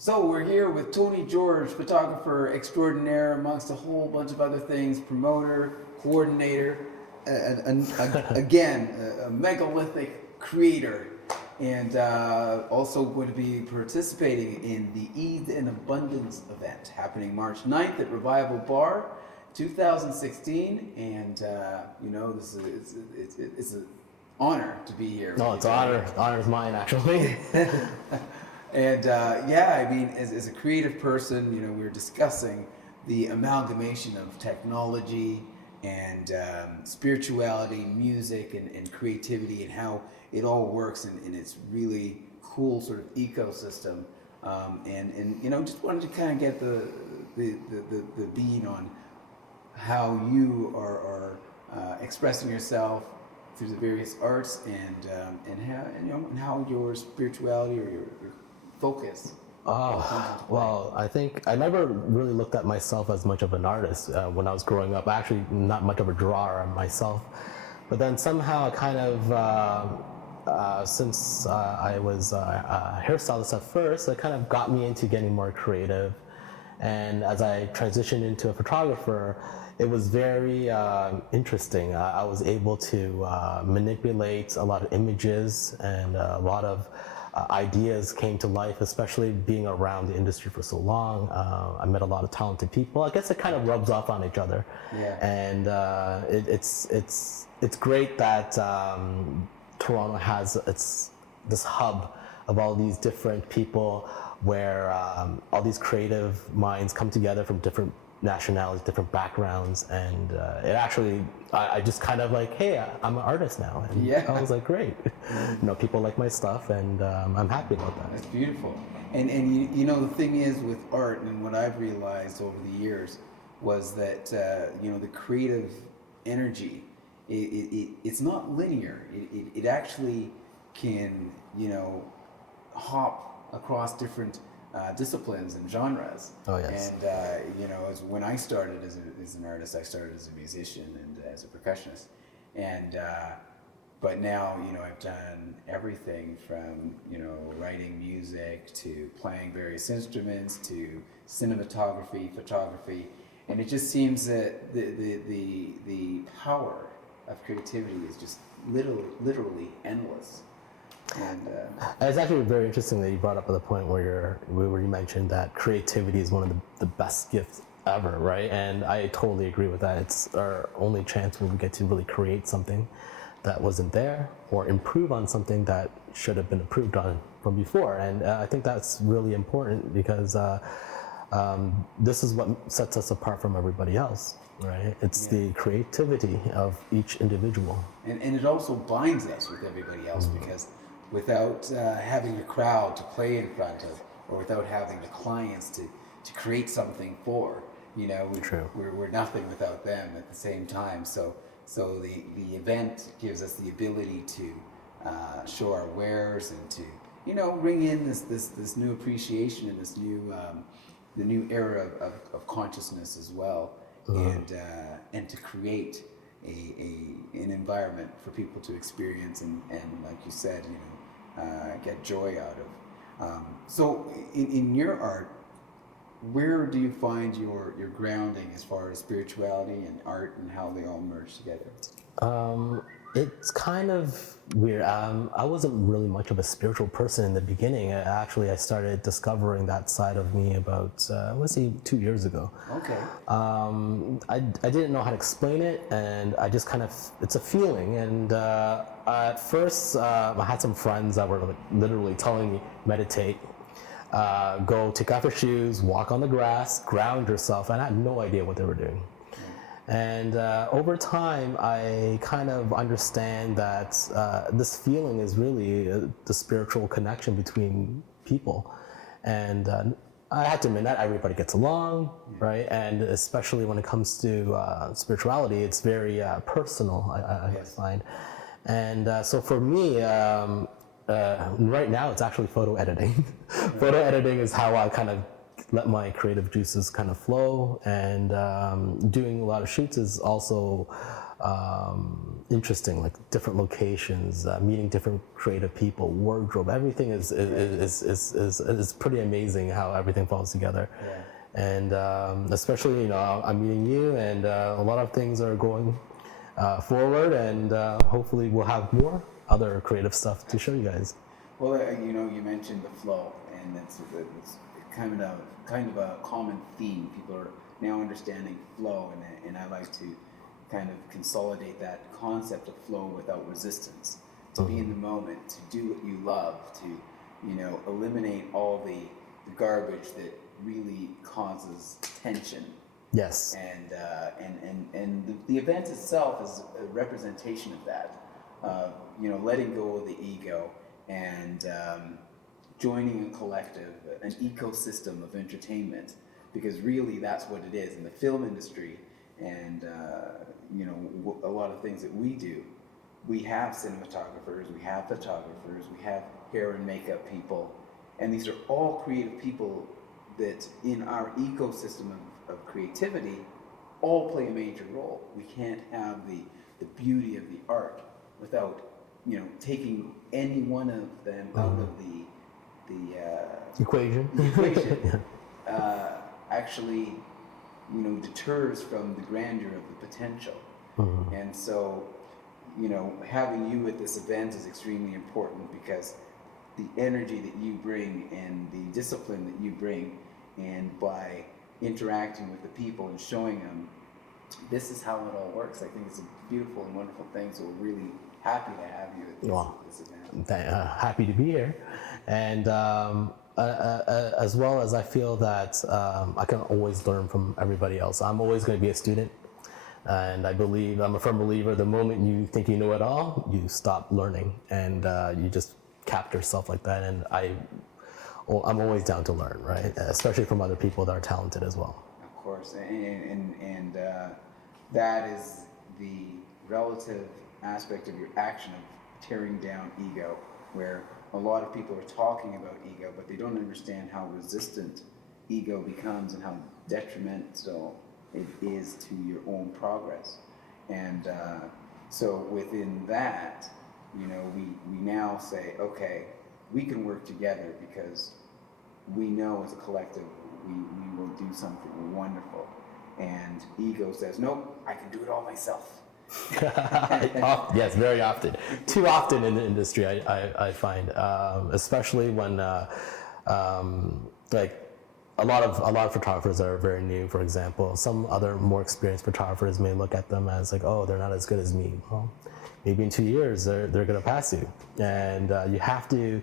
So we're here with Tony Jorge, photographer extraordinaire, amongst a whole bunch of other things, promoter, coordinator, again, a megalithic creator, and also going to be participating in the Eid and Abundance event happening March 9th at Revival Bar, 2016, and this is it's an honor to be here. No, it's an honor. The honor is mine, actually. And I mean, as a creative person, we were discussing the amalgamation of technology and spirituality, music, and creativity, and how it all works in its really cool sort of ecosystem. Just wanted to kind of get the beat on how you are expressing yourself through the various arts, and how your spirituality or your focus. Well, I think I never really looked at myself as much of an artist when I was growing up. Actually, not much of a drawer myself. But then somehow, since I was a hairstylist at first, it kind of got me into getting more creative. And as I transitioned into a photographer, it was very interesting. I was able to manipulate a lot of images, and a lot of ideas came to life, especially being around the industry for so long. I met a lot of talented people. I guess it kind of rubs off on each other. Yeah. And it's great that Toronto has this hub of all these different people where all these creative minds come together from different nationalities, different backgrounds, and it actually, I just kind of like, hey, I'm an artist now, and yeah. I was like, great, people like my stuff, and I'm happy about that. That's beautiful. And the thing is with art, and what I've realized over the years was that the creative energy, it's not linear. It actually can hop across different disciplines and genres. Oh, yes. And as when I started as an artist, I started as a musician and as a percussionist, and but now I've done everything from writing music to playing various instruments to cinematography, photography, and it just seems that the power of creativity is just literally endless. And it's actually very interesting that you brought up at the point where you mentioned that creativity is one of the best gifts ever, right? And I totally agree with that. It's our only chance when we get to really create something that wasn't there, or improve on something that should have been improved on from before. And I think that's really important, because this is what sets us apart from everybody else, right? It's the creativity of each individual. And it also binds us with everybody else, because without having a crowd to play in front of, or without having the clients to create something for, we're nothing without them at the same time. So the event gives us the ability to show our wares, and to bring in this new appreciation and this new the new era of consciousness as well, and to create an environment for people to experience and like you said, get joy out of. So in your art, where do you find your grounding as far as spirituality and art, and how they all merge together? It's kind of weird. I wasn't really much of a spiritual person in the beginning. I started discovering that side of me about, 2 years ago. Okay. I didn't know how to explain it, and I just it's a feeling. And at first, I had some friends that were literally telling me, meditate, go take off your shoes, walk on the grass, ground yourself, and I had no idea what they were doing. And over time, I kind of understand that this feeling is really the spiritual connection between people. And I have to admit, not everybody gets along, right? And especially when it comes to spirituality, it's very personal, I find. And so for me, right now, it's actually photo editing. Photo editing is how I kind of let my creative juices kind of flow, and doing a lot of shoots is also interesting, like different locations, meeting different creative people, wardrobe, everything is pretty amazing how everything falls together. Yeah. And especially, I'm meeting you, and a lot of things are going forward, and hopefully we'll have more other creative stuff to show you guys. Well, you mentioned the flow, and it's kind of a common theme. People are now understanding flow, and I like to kind of consolidate that concept of flow without resistance. To be in the moment, to do what you love, to eliminate all the garbage that really causes tension. Yes. And the event itself is a representation of that. Letting go of the ego and joining a collective, an ecosystem of entertainment, because really that's what it is in the film industry. And a lot of things that we do, we have cinematographers, we have photographers, we have hair and makeup people, and these are all creative people that in our ecosystem of creativity all play a major role. We can't have the beauty of the art without taking any one of them out of the equation. Actually deters from the grandeur of the potential. And so having you at this event is extremely important, because the energy that you bring and the discipline that you bring, and by interacting with the people and showing them this is how it all works, I think it's a beautiful and wonderful thing. So we're really happy to have you at this event. Happy to be here. And as well as I feel that I can always learn from everybody else. I'm always going to be a student. And I'm a firm believer, the moment you think you know it all, you stop learning, and you just cap yourself like that. And I'm always down to learn, right? Especially from other people that are talented as well. Of course, and that is the relative aspect of your action of tearing down ego, where a lot of people are talking about ego, but they don't understand how resistant ego becomes and how detrimental it is to your own progress. And so within that, we now say, okay, we can work together, because we know as a collective we will do something wonderful. And ego says, nope, I can do it all myself. Yes, very often. Too often in the industry, I find, especially when like a lot of photographers are very new. For example, some other more experienced photographers may look at them as like, oh, they're not as good as me. Well, maybe in 2 years they're going to pass you, and you have to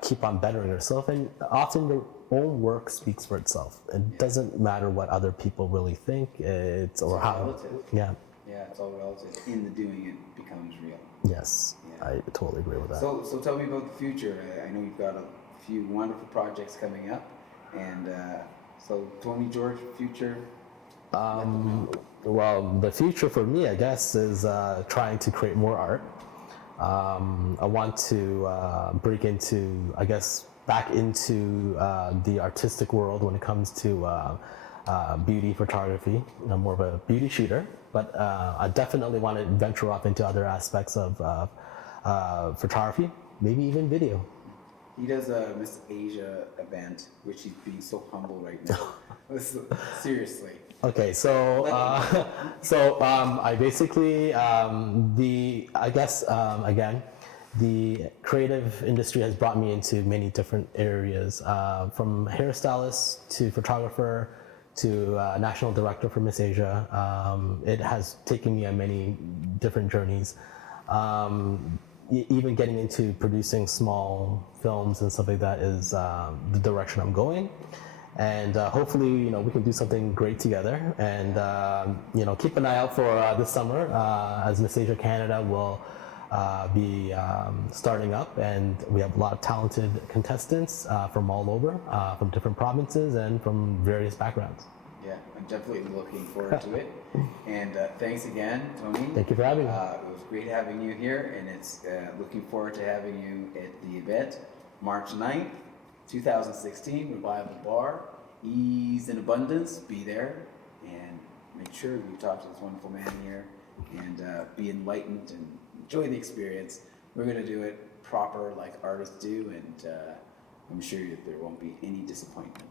keep on bettering yourself. And often your own work speaks for itself. It doesn't matter what other people really think. It's how. Relative. Yeah. Yeah, it's all relative. In the doing, it becomes real. Yes, yeah. I totally agree with that. So tell me about the future. I know you've got a few wonderful projects coming up, and so Tony Jorge, future. Well, the future for me, I guess, is trying to create more art. I want to break into, back into the artistic world when it comes to beauty photography. I'm more of a beauty shooter, but I definitely want to venture off into other aspects of photography, maybe even video. He does a Miss Asia event, which he's being so humble right now. Seriously. Okay, so I basically again, the creative industry has brought me into many different areas, from hairstylist to photographer to national director for Miss Asia. It has taken me on many different journeys. Even getting into producing small films and stuff like that is the direction I'm going. And hopefully, we can do something great together. And keep an eye out for this summer, as Miss Asia Canada will be starting up, and we have a lot of talented contestants from all over, from different provinces and from various backgrounds. Yeah, I'm definitely looking forward to it. And thanks again, Tony. Thank you for having me. It was great having you here, and it's looking forward to having you at the event, March 9th, 2016, Revival Bar, Ease in Abundance. Be there and make sure you talk to this wonderful man here. And be enlightened and enjoy the experience. We're going to do it proper like artists do, and I'm sure that there won't be any disappointment.